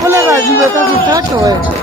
Qual era a libertà di fatto?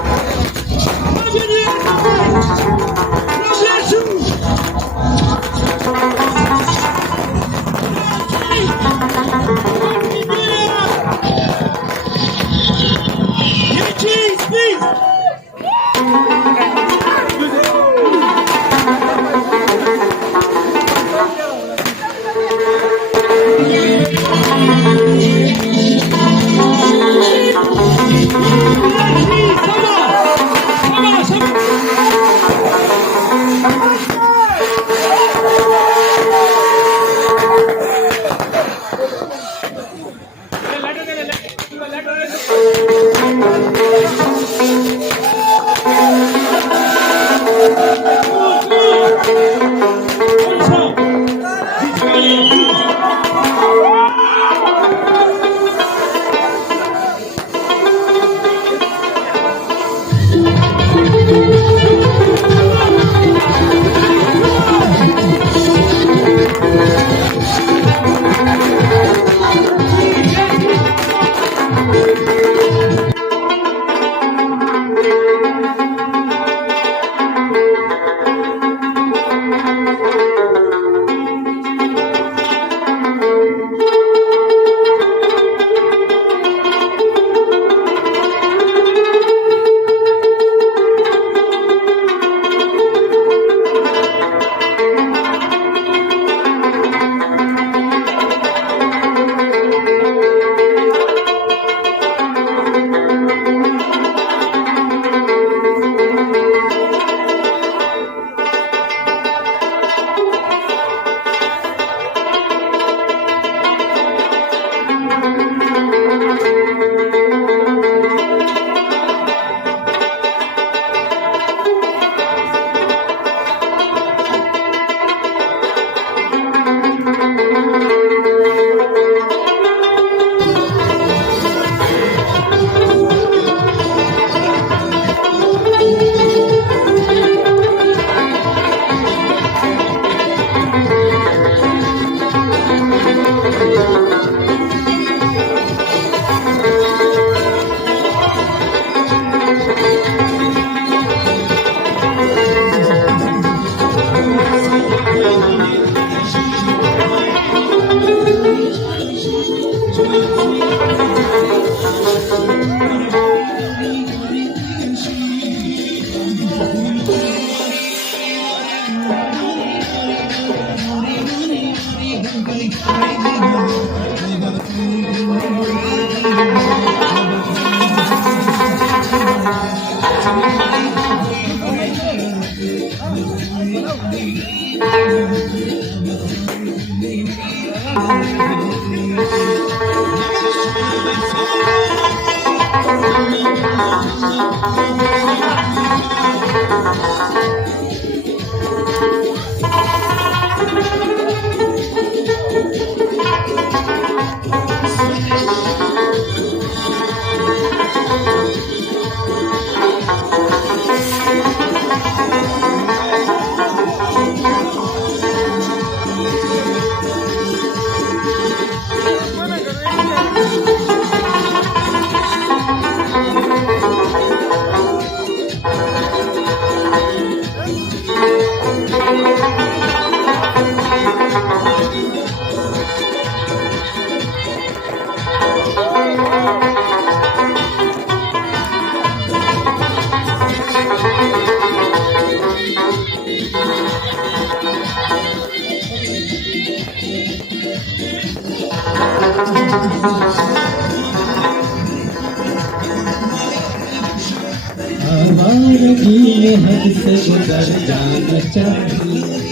आवारगी में हद से गुजर जाना चाहिए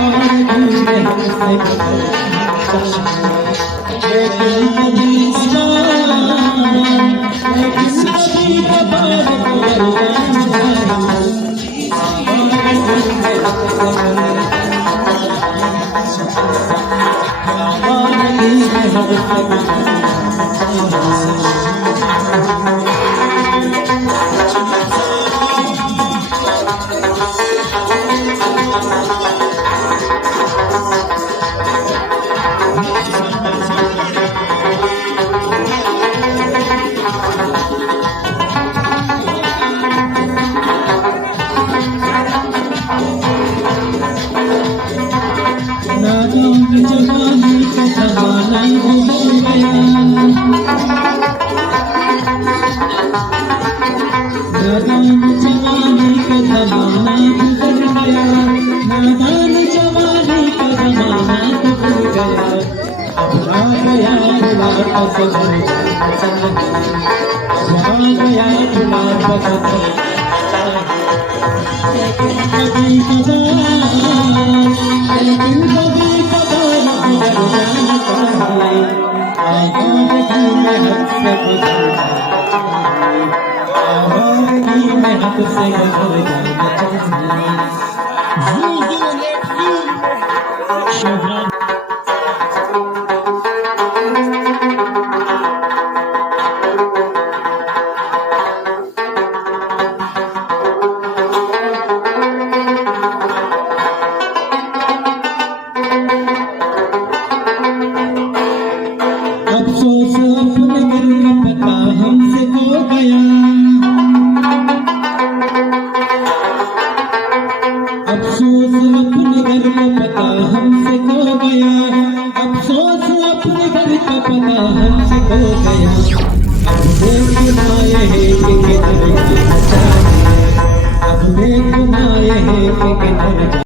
आवारगी में हद से गुजर जाना चाहिए किसी का नादान जवानी का जमाना गुजर गया, नादान जवानी का जमाना गुजर गया, अब आ गया बुढ़ापा सजन, अब आ गया बुढ़ापा सजन। कभी कभार लेकिन कभी कभार गुजर जाना चाहिए, आवाज़गी में हद से गुजर जाना चाहिए, आवाज़गी में हद से गुजर जाना चाहिए। शोहरा अफसोस अपने घर में पता हमसे खो गया, अफसोस अपने घर में पता हमसे खो गया, अफसोस अपने घर का पता हमसे खो गया, अब देखना ये है कि किधर जाना चाहिए, अब देखना ये है कि किधर